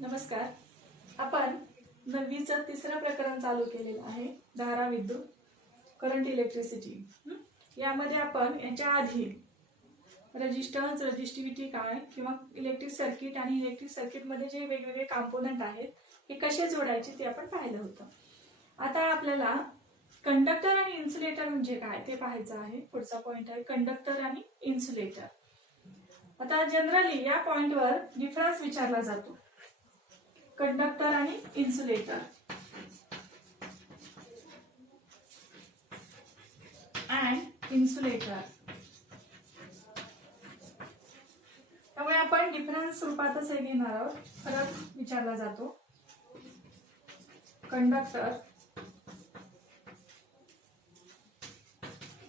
नमस्कार. आपण 9वीचं तिसरं प्रकरण चालू केलेलं आहे, धारा विद्युत, करंट इलेक्ट्रिसिटी. यामध्ये आपण याच्या आधी रेजिस्टन्स, रेजिस्टिव्हिटी काय किंवा इलेक्ट्रिक सर्किट आणि इलेक्ट्रिक सर्किटमध्ये जे वेगवेगळे कॉम्पोनंट आहेत हे कसे जोडायचे ते आपण पाहिलं होतं. आता आपल्याला कंडक्टर आणि इन्सुलेटर म्हणजे काय ते पाहायचं आहे. पुढचा पॉइंट आहे कंडक्टर आणि इन्सुलेटर. आता जनरली या पॉइंटवर डिफरन्स विचारला जातो, कंडक्टर आणि इन्सुलेटर. And insulator. त्यामुळे आपण डिफरन्स रूपातच हे घेणार आहोत. फरक विचारला जातो, कंडक्टर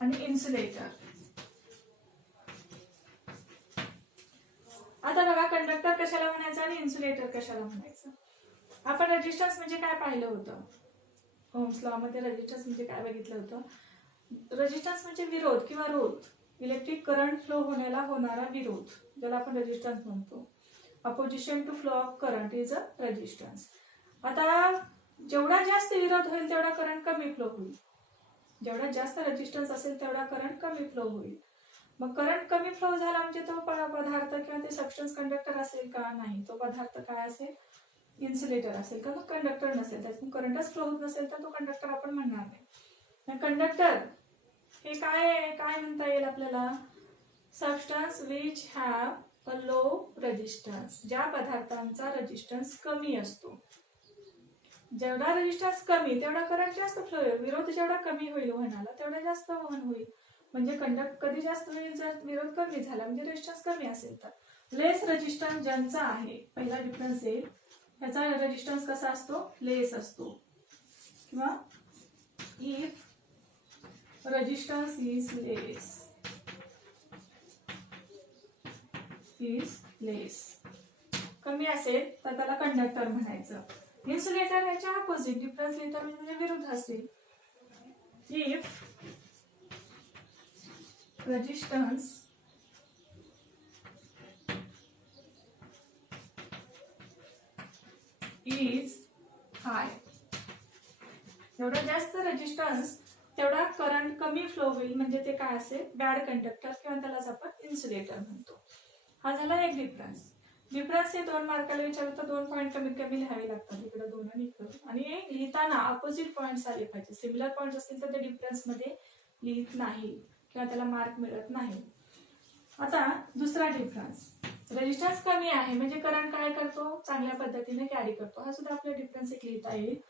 आणि इन्सुलेटर. आता बघा, कंडक्टर कशाला म्हणायचं आणि इन्सुलेटर कशाला म्हणायचं. आपण रेजिस्टन्स म्हणजे काय पाहिलं होतं, ओहम्स लॉ मध्ये रेजिस्टन्स म्हणजे काय बघितलं होतं. रेजिस्टन्स म्हणजे विरोध किंवा रोध, इलेक्ट्रिक करंट फ्लो होण्याला होणारा विरोध, ज्याला आपण रेजिस्टन्स म्हणतो. Opposition to flow of current is a resistance. आता जेवढा जास्त विरोध होईल तेवढा करंट कमी फ्लो होईल, जेवढा जास्त रेजिस्टन्स असेल तेवढा करंट कमी फ्लो होईल. मग करंट कमी फ्लो झाला म्हणजे तो पदार्थ किंवा ते सबस्टन्स कंडक्टर असेल का? नाही. तो पदार्थ काय असेल? इन्सुलेटर असेल का? मग कंडक्टर नसेल, त्यातून करंटच फ्लो होत नसेल तर तो कंडक्टर आपण म्हणणार नाही. कंडक्टर हे काय म्हणता येईल आपल्याला? Substance which have a low resistance. ज्या पदार्थांचा रेजिस्टन्स कमी असतो. जेवढा रेजिस्टन्स कमी तेवढा करंट जास्त फ्लो होईल. विरोध जेवढा कमी होईल वहनाला तेवढा जास्त वहन होईल. म्हणजे कंडक्ट कधी जास्त होईल? जर विरोध कमी झाला, म्हणजे रेजिस्टन्स कमी असेल तर. लेस रेजिस्टन्स ज्यांचा आहे, पहिला डिफरन्स आहे, ह्याचा रेजिस्टन्स कसा असतो? लेस असतो. किंवा इफ रेजिस्टन्स इज लेस, कमी असेल तर त्याला कंडक्टर म्हणायचं. इन्सुलेटर ह्याच्या अपोजिट डिफरन्स लिहिता म्हणजे विरुद्ध असेल. If resistance is high. जेवढा जास्त रेजिस्टन्स तेवढा करंट कमी फ्लो होईल, म्हणजे ते काय असेल? बॅड कंडक्टर किंवा त्यालाच आपण इन्सुलेटर म्हणतो. हा झाला एक डिफरन्स. डिफरन्स हे 2 मार्काला विचारलं तर 2 पॉईंट कमीत कमी लिहावे लागतात, इकडे 2 आणि इकडे. आणि लिहिताना अपोजिट पॉइंट्स आले पाहिजे. सिमिलर पॉइंट असतील तर ते डिफरन्स मध्ये लिहित नाही किंवा त्याला मार्क मिळत नाही. आता दुसरा डिफरन्स, रेजिस्टन्स कमी आहे म्हणजे करंट काय करतो? चांगल्या पद्धतीने कॅरी करतो. हा सुद्धा आपला डिफरन्स एक लिहिता येईल.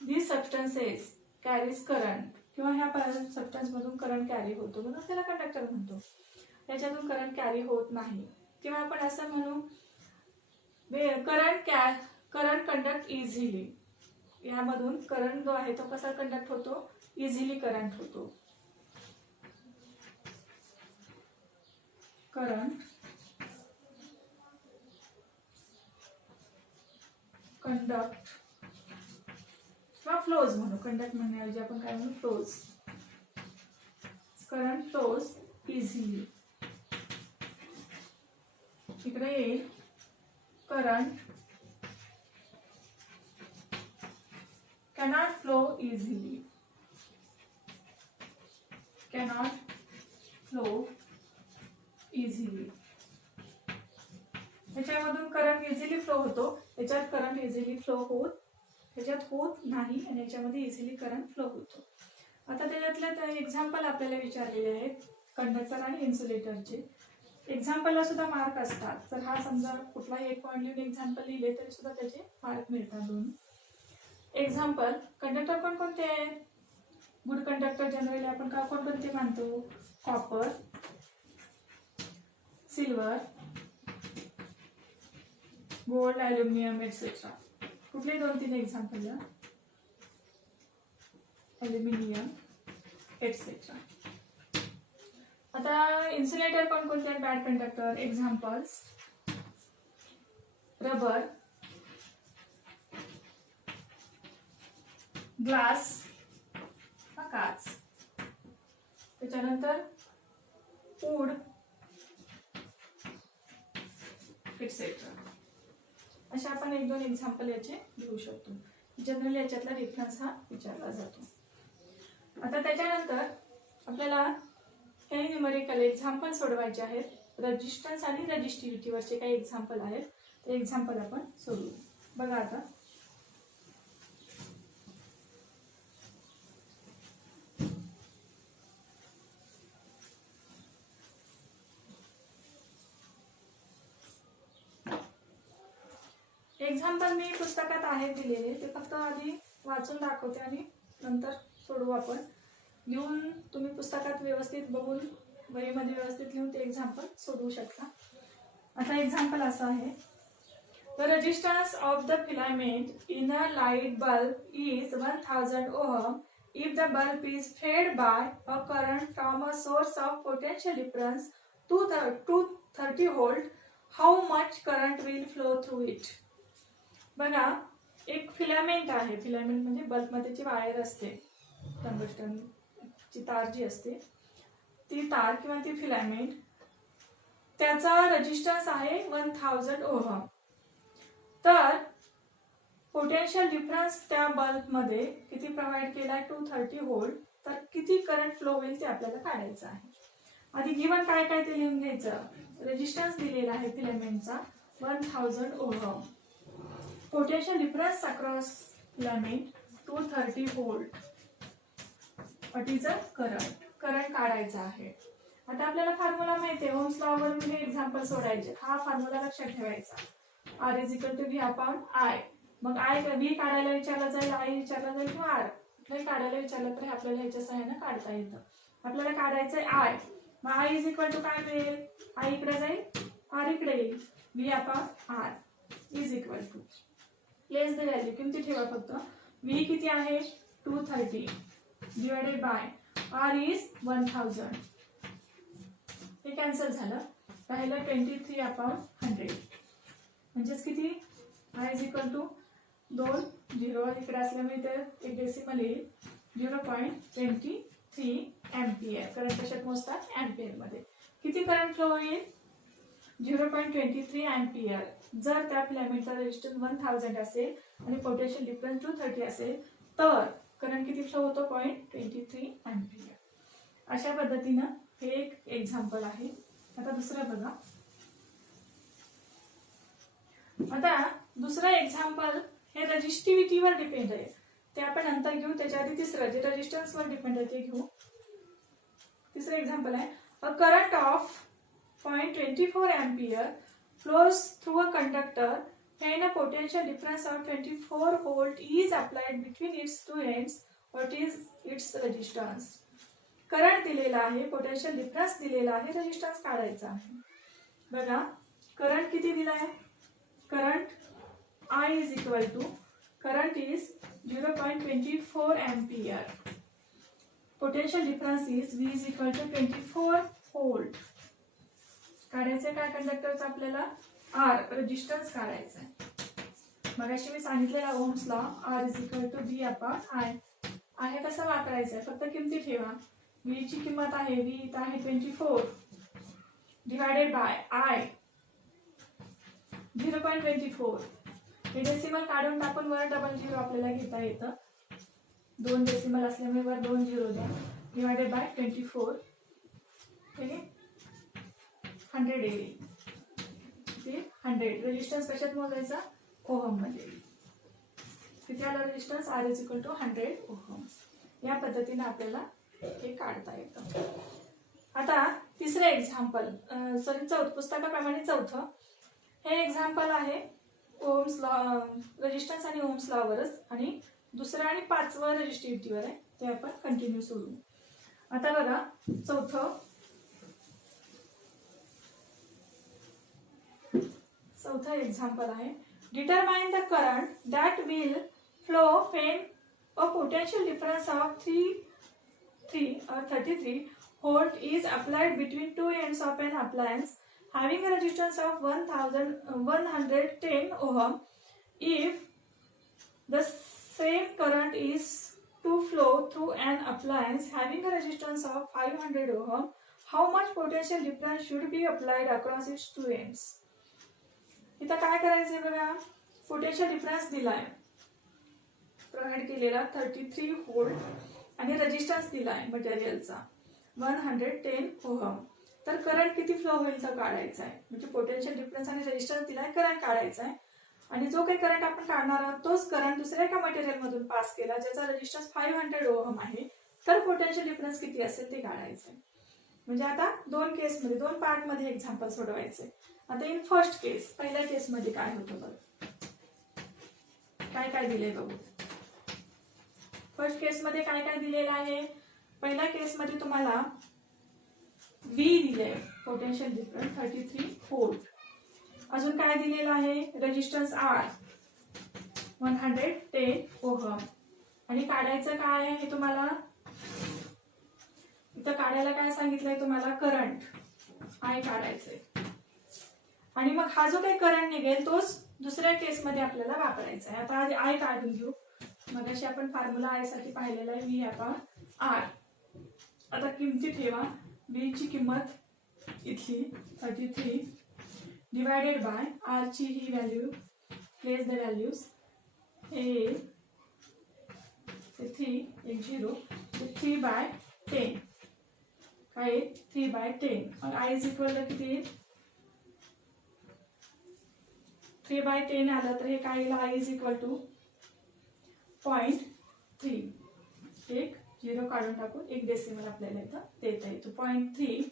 दिस सबस्टन्सेस कॅरीज करंट, किंवा ह्या सबस्टन्स मधून करंट कॅरी होतो म्हणून त्याला कंडक्टर म्हणतो. त्याच्यातून करंट कॅरी होत नाही. किंवा आपण असं म्हणू, करंट कंडक्ट इझिली. यामधून करंट जो आहे तो कसा कंडक्ट होतो? इझिली करंट होतो. करंट कंडक्ट किंवा फ्लोज म्हणू. कंडक्ट म्हणण्याऐवजी आपण काय म्हणू? फ्लोज. Current flows easily. इकडे येईल current cannot flow easily. Cannot flow easily. त्याच्यामधून करंट इझिली फ्लो होतो, त्याच्यात करंट इझिली फ्लो होत नाही, आणि याच्यामध्ये इझिली करंट फ्लो होतो. आता त्याच्यातले एक्झाम्पल आपल्याला विचारलेले आहेत कंडक्टर आणि इन्सुलेटरचे. एक्झाम्पलला सुद्धा मार्क असतात. तर हा समजा कुठलाही एक पॉईंट लिहून एक्झाम्पल लिहिले तरी सुद्धा त्याचे मार्क मिळतात 2. एक्झाम्पल, कंडक्टर कोणकोणते आहेत? गुड कंडक्टर जनरली आपण का कोणकोणते मानतो? Copper, silver, gold, aluminium etcetera. कुठले 2-3 एक्झाम्पल? Aluminium etcetera. आता इन्सुलेटर कोणकोणते आहेत? Bad conductor. Examples, rubber, glass, काच. त्याच्यानंतर वूड, etc. असे आपण 1-2 एक्झाम्पल याचे घेऊ शकतो. जनरली याच्यातला डिफरन्स हा विचारला जातो. आता त्याच्यानंतर आपल्याला काही न्यूमेरिकल एक्झाम्पल सोडवायचे आहेत. रेजिस्टन्स आणि रेजिस्टिव्हिटीवरचे काही एक्झाम्पल आहेत, ते एक्झाम्पल आपण सोडवू. बघा आता एक्झाम्पल मी पुस्तकात आहेत दिलेले, ते फक्त आधी वाचून दाखवते आणि नंतर सोडवू आपण. लिहून तुम्ही पुस्तकात व्यवस्थित बघून वहीमध्ये व्यवस्थित लिहून ते एक्झाम्पल सोडवू शकता. आता एक्झाम्पल असं आहे, the resistance of the filament in a light bulb is 1000 ohm. If the bulb is fed by a current from a source of potential difference 230 volt, how much current will flow through it. बघा, एक filament आहे. Filament म्हणजे बल्बमध्ये जी wire असते, टंगस्टनची तार जी असते, ती तार किंवा ती फिलामेंट, त्याचा रेजिस्टन्स आहे 1000 ओहम. तर पोटेन्शियल डिफरन्स त्या बल्बमध्ये किती प्रोव्हाइड केलाय, 230 व्होल्ट. तर किती करंट फ्लो होईल ते आपल्याला काढायचं आहे. आधी गिवन काय काय ते लिहून घ्यायचं. रेजिस्टन्स दिलेला आहे फिलामेंटचा 1000 ohm. Potential difference across filament 230 volt. What is a current. Current काढायचा आहे. आता आपल्याला फॉर्म्युला माहिती आहे, ओम्स लॉ वरून हे एक्झाम्पल सोडायचे. हा फॉर्म्युला लक्षात ठेवायचा, R is equal to V upon I. मग V काढायला विचारला जाईल, I विचारला जाईल किंवा R कुठलाही काढायला विचारलं तर आपल्याला ह्याच्या सहाय्याने काढता येतं. आपल्याला काढायचंय I. मग I इज इक्वल टू काय मिळेल, I इकडे जाईल, R इकडे येईल, V upon R is equal to place the value, किमती ठेवा फक्त. V किती आहे 230 डिवायडेड बाय R इज 1000. हे कॅन्सल झालं. राहिलं 23 अपॉन 100. म्हणजेच किती, I इज इक्वल टू 2 0 इकडे असल्यामुळे इथे एक डेसिमल येईल, 0.23 एम्पियर. करंट कशात मोजतात, एम्पियर मध्ये. किती करंट फ्लो होईल, 0.23 एम्पियर. जर त्या फिलामेंटचा रेजिस्टन्स 1000 असेल आणि पोटेन्शियल डिफरन्स 230 असेल तर करंट किती फ्लो होतो, 0.23 एम्पियर. अशा पद्धतीनं हे एक एक्झाम्पल आहे. आता दुसरं बघा. आता दुसरं एक्झाम्पल हे रेजिस्टिव्हिटीवर डिपेंड आहे, ते आपण नंतर घेऊ. त्याच्या आधी तिसरं जे रेजिस्टन्सवर डिपेंड आहे ते घेऊ. तिसरं एक्झाम्पल आहे, a current of 0.24 ampere flows through a conductor when a potential difference of 24 volt is applied between its two ends. What is its resistance? Current दिलेला आहे, पोटेन्शियल डिफरन्स दिलेला आहे, रेजिस्टन्स काढायचा आहे. बघा, करंट किती दिला आहे, current I is equal to, current is 0.24 ampere. Potential difference is V is equal to 24 volt. काढायचं काय कंडक्टरचा आपल्याला, R रेजिस्टन्स काढायचा आहे. मगाशी मी सांगितलेला Ohm's law, R is equal to V upon I. आहे कसं वापरायचं आहे, फक्त किमती ठेवा. V ची किंमत आहे, V इथं आहे 24 डिवायडेड बाय I 0.24. हे डेसिमल काढून टाकून वर डबल झिरो आपल्याला घेता येतं. 2 डेसिमल असल्यामुळे वर 2 झिरो द्या, डिवायडेड बाय 24. हे 100 येईल. ते 100. रेजिस्टन्स कशात मोजायचा, ओहम मध्ये. किती आला resistance, R is equal to 100 ohm. या पद्धतीने आपल्याला हे काढता येतं. आता तिसरं एक्झाम्पल, पुस्तकाप्रमाणे चौथं हे एक्झाम्पल आहे ओम्स लॉ, रेजिस्टन्स आणि ओम्स लॉवरच. आणि दुसरं आणि पाचवं रेजिस्टिव्हिटीवर आहे, ते आपण कंटिन्यू सोडू. आता बघा, चौथा एक्झाम्पल आहे, determine the current that will flow when a potential difference of 33 volt is applied between two ends of an appliance having a resistance of 110 ohm. If the same current is to flow through an appliance having a resistance of 500 ohm, how much potential difference should be applied across its two ends? इथं काय करायचंय बघा, potential difference दिलाय provide केलेला 33 volt आणि resistance दिलाय मटेरियलचा 110 ohm. तर करंट किती फ्लो होईल तर काढायचा आहे. म्हणजे पोटेन्शियल डिफरन्स आणि रेजिस्टन्स दिलाय, करंट काढायचा आहे. आणि जो काही करंट आपण काढणार आहोत तोच करंट दुसऱ्या एका मटेरियल मधून पास केला ज्याचा रेजिस्टन्स 500 ओहम आहे. तर पोटेन्शियल डिफरन्स किती असेल ते काढायचं आहे. म्हणजे आता दोन केसमध्ये, दोन पार्ट मध्ये एक्झाम्पल सोडवायचे. आता इन फर्स्ट केस, पहिल्या केसमध्ये काय होतं बघ, काय काय दिलंय बघू. फर्स्ट केसमध्ये काय काय दिलेलं आहे. पहिल्या केसमध्ये तुम्हाला V दिले पोटेन्शियल डिफरन्स 33 व्होल्ट. अजून काय दिलेलं आहे, रेजिस्टन्स R 110 ओहम. आणि काढायचं काय आहे हे तुम्हाला इथं काढायला काय सांगितलंय तुम्हाला, करंट I काढायचंय. आणि मग हा जो काही करंट निघेल तोच दुसऱ्या केसमध्ये आपल्याला वापरायचा आहे. आता आधी I काढून घेऊ. मगाशी आपण फॉर्म्युला I साठी पाहिलेला आहे V अपॉन R. आता किमती ठेवा. V ची किंमत इथली 33 डिवायडेड बाय R ची ही व्हॅल्यू, प्लेस द व्हॅल्यूज. हे 3 एक 0 3/10 काय 3/10. मग I इज इक्वल टू किती 3/10 आलं तर हे काय येईल, I इज इक्वल टू 0.3. एक 0 काढून टाकून एक डेसिमल आपल्याला इथं देता येतो. 0.3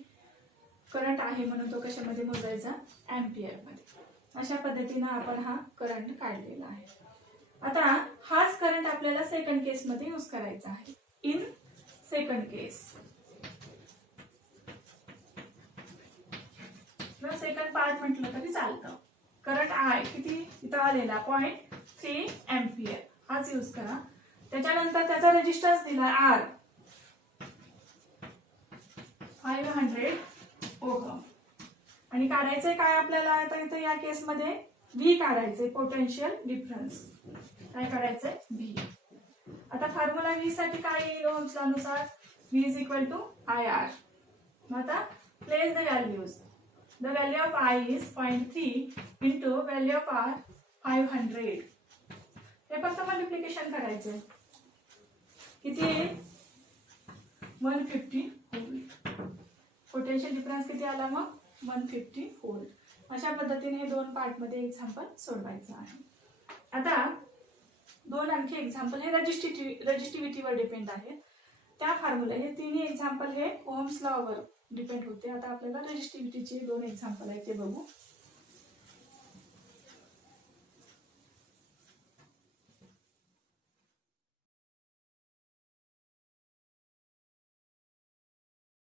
करंट आहे म्हणून तो कशामध्ये मोजायचा, एम्पियर मध्ये. अशा पद्धतीने आपण हा करंट काढलेला आहे. आता हाच करंट आपल्याला सेकंड केस मध्ये यूज करायचा आहे. In second case second part म्हटलं तरी चालतं. करंट I किती इथं आलेला 0.3 एम्पियर हाच यूज करा. त्याच्यानंतर त्याचा रेजिस्टन्स दिला R 500 ओहम. आणि काढायचंय काय आपल्याला आता इथं या केसमध्ये V काढायचंय, पोटेन्शियल डिफरन्स. काय काढायचंय V. आता फॉर्म्युला V साठी काय येईल ओहम्स लॉ नुसार, V is equal to IR. मग आता place the values. The value of I is 0.3 into value of R 500. हे फक्त मल्टिप्लिकेशन करायचंय. किती आहे 150 व्होल्ट. पोटेन्शियल डिफरन्स किती आला मग 150 व्होल्ट. अशा पद्धतीने हे दोन पार्ट मध्ये एक्झाम्पल सोडवायचं आहे. आता दोन आणखी एक्झाम्पल हे रेजिस्टिव्हिटीवर डिपेंड आहे. त्या फॉर्म्युला हे तिन्ही एक्झाम्पल हे ओहम्स लॉ वर डिपेंड होते. आता आपल्याला रेजिस्टिव्हिटीचे दोन एक्झाम्पल आहेत ते बघू.